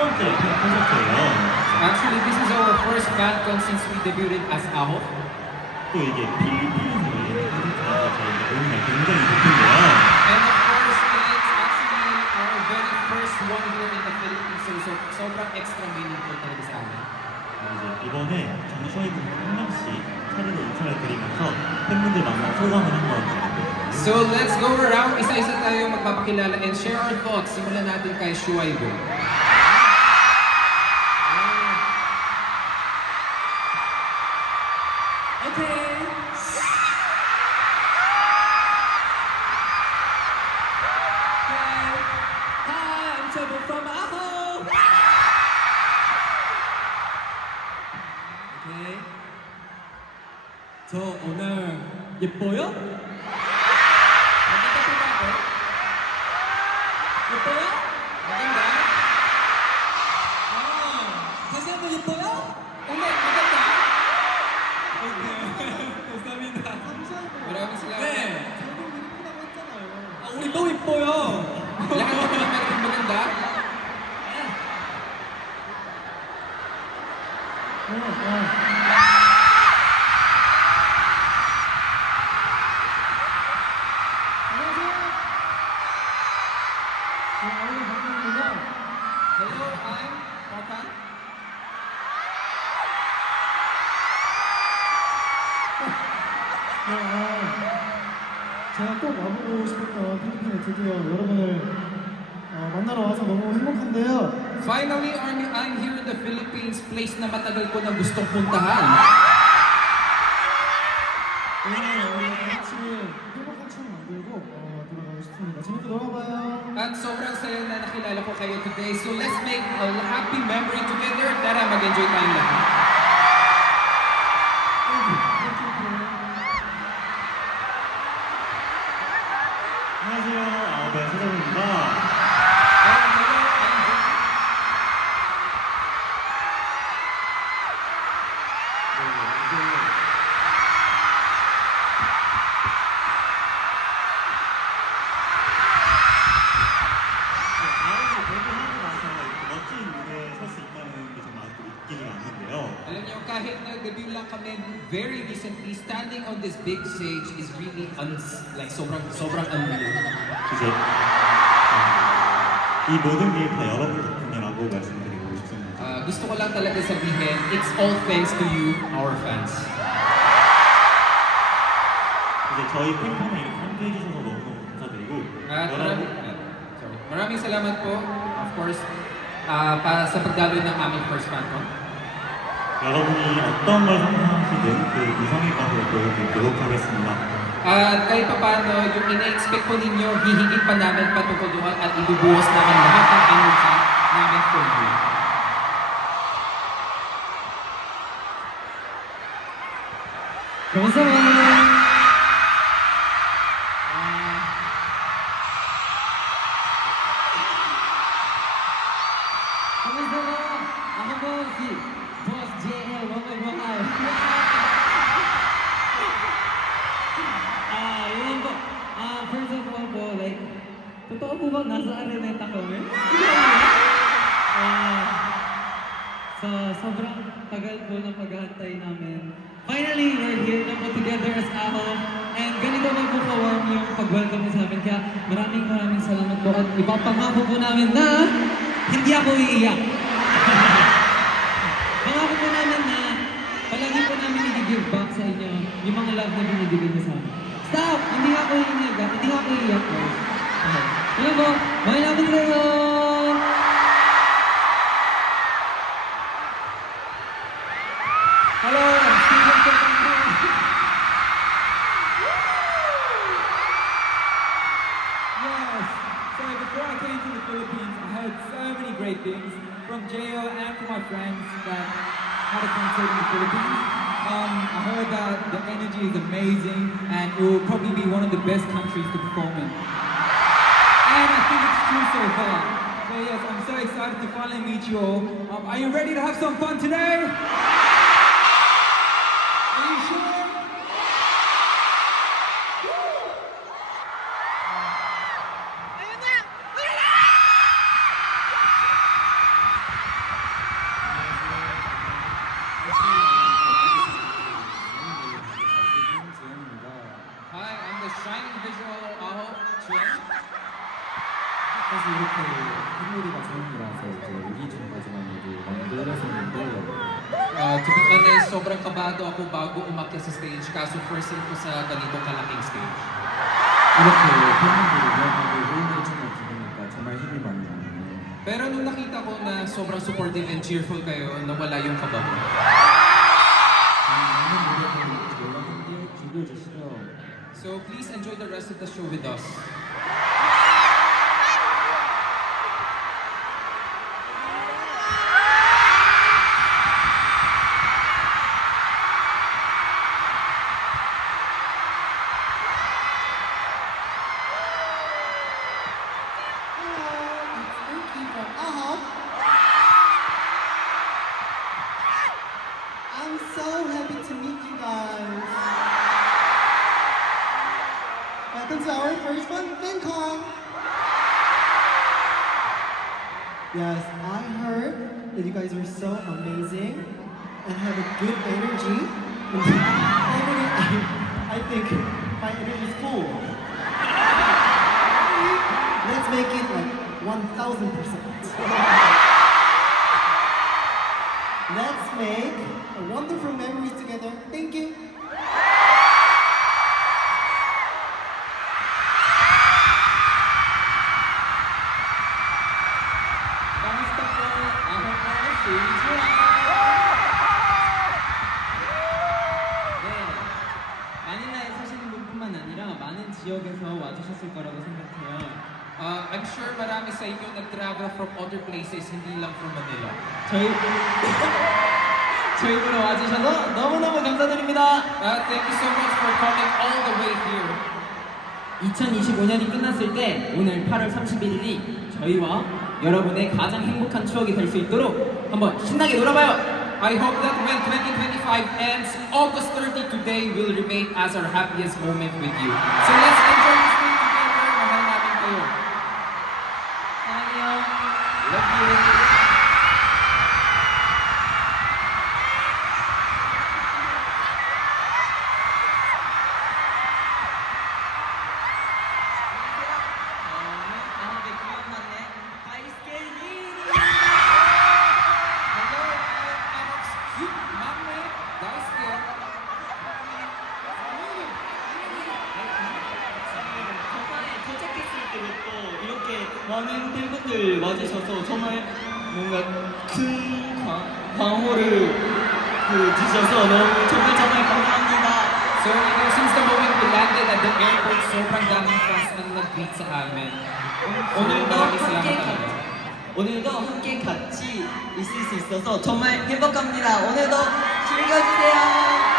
번째 콘서트예요. Actually, this is our first FanCon since we debuted as AHO. 또 이게 필리핀에서 열리는 콘서트라서 저희가 의미가 굉장히 높은데요. And of course, it's actually our very first one here in the Philippines. So sobrang extra meaningful talaga sa amin. 이제 이번에 정서희 분한 명씩 차례로 인사를 드리면서 팬분들 만나 소감을 한번 알아보겠습니다. So let's go around. Isa-isa tayo magpapakilala and share our thoughts. Simulan natin kay Shuaibo. Okay. Hi, I'm Tobo from AHO. Okay. 저 오늘 예뻐요? Maganda po ba ako? 예뻐요? Maganda? 다시 한번 예뻐요? Ulit, maganda? 오케이. 감사합니다. Maraming salamat. 네. 우리 또 예뻐요. Lahat po naman maganda? Hello, I'm Parkan. 제가 꼭 와보고 싶었던 필리핀에 드디어 여러분을 만나러 와서 너무 행복한데요. Finally, I'm here in the Philippines, place na matagal ko na gustong puntahan. 오늘 우리 같이 행복한 추억 만들고 돌아가고 싶습니다. 재밌게 놀아봐요. At sobrang saya na nakilala ko kayo today. So let's make a happy memory together. Tara, mag-enjoy tayong lahat. 안녕하세요. 아홉의 서정입니다. And hello, I'm Jun. 아홉이 데뷔하고 나서 이렇게 멋진 무대에 설 수 있다는 게 정말 아직도 믿기지가 않는데요. Alam niyo, kahit nag-debut lang kami very recently, standing on this big stage is really sobrang unreal. 이제 이 모든 게 다 여러분 덕분이라고 말씀드리고 싶습니다. Gusto ko lang talaga sabihin, it's all thanks to you, our fans. 이제 저희 팬편에 이렇게 함께 해주셔서 너무너무 감사드리고 At 여러분 maraming salamat po, of course, sa pagdaloy ng aming first FanCon. 여러분이 어떤 걸 상상하시든 그 이상의 것을 보여드리도록 하겠습니다. At kahit pa paano, yung ina-expect po ninyo, hihigit pa namin patutulungan at ibubuhos namin lahat ng energy namin for you. 감사합니다. Ako po si Boss JL, mahal. Yun po. First of all po, like, totoo po ba nasa Araneta kami? So, sobrang tagal po ng paghahantay namin. Finally, we're here na po together as AHO. And ganito man po ka-warm yung pag-welcome niyo sa amin. Kaya maraming salamat po. At ipapangako po namin na hindi ako iiyak. Pangako po namin na palagi po namin i-give back sa inyo yung mga love na binibigay niyo sa amin. Stop! Hindi ako iiyak. Hindi ako iiyak. Yun po. May namin kayo! Hello! Steven Fernando. Yes. So before I came to the Philippines, I heard so many great things from JO and from my friends that had a concert in the Philippines. I heard that the energy is amazing and it will probably be one of the best countries to perform in. And I think it's true so far. So yes, I'm so excited to finally meet you all. Are you ready to have some fun today? Are you sure? 이렇게 팬놀이가 처음이라서 이제 오기 전까지만 해도 많이 떨렸었는데 To be honest, sobrang kabado ako bago umakyat sa stage. Kaso first time ko sa ganitong kalaking stage. 이렇게 팬분들이 응원하고 응원해주는 거 들으니까 정말 힘이 많이 나네요. Pero nung nakita ko na sobrang supportive and cheerful kayo, nawala yung kaba ko. 많은 노래들이 여러분들 즐겨주시죠. So please enjoy the rest of the show with us. I'm so happy to meet you guys. Welcome to our first one, FinCon. Yes, I heard that you guys are so amazing and have a good energy. I think my energy is full. Let's make it like 1000%. Let's make a wonderful memories together. Thank you. Kamusta po? Ako po si Juan. 네, 마닐라에 사시는 분뿐만 아니라 많은 지역에서 와주셨을 거라고 생각해요. I'm sure marami sa inyo nag-travel from other places, hindi lang from Manila. 저희 보러 와주셔서 너무너무 감사드립니다. Thank you so much for coming all the way here. 2025년이 끝났을 때 오늘 8월 31일이 저희와 여러분의 가장 행복한 추억이 될 수 있도록 한번 신나게 놀아봐요. I hope that when 2025 ends, August 30 today will remain as our happiest moment with you. So let's enjoy this day together. Mahal namin kayo. 사랑해요. Love you. Hello, I'm cute 막내 다이스케. 저번에 도착했을 때부터 이렇게 많은 팬분들 와주셔서 정말 뭔가 큰 광호를 주셔서 너무 정말 감사합니다. So, since the moment we landed at the airport, sobrang daming fans ang nag-greet sa amin. 오늘도 maraming 함께 salamat talaga. 오늘도 함께 같이 있을 수 있어서 정말 행복합니다. 오늘도 즐겨주세요.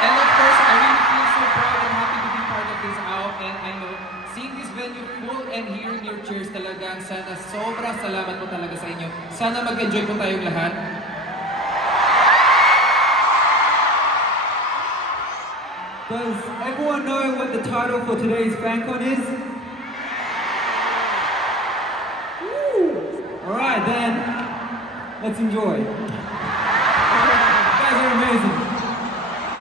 And of course, I really feel so proud and happy to be part of this out. And I know, seeing this venue full and hearing your cheers talagang sana sobrang salamat po talaga sa inyo. Sana mag-enjoy po tayong lahat. Does everyone know what the title for today's FanCon is? Alright then, let's enjoy.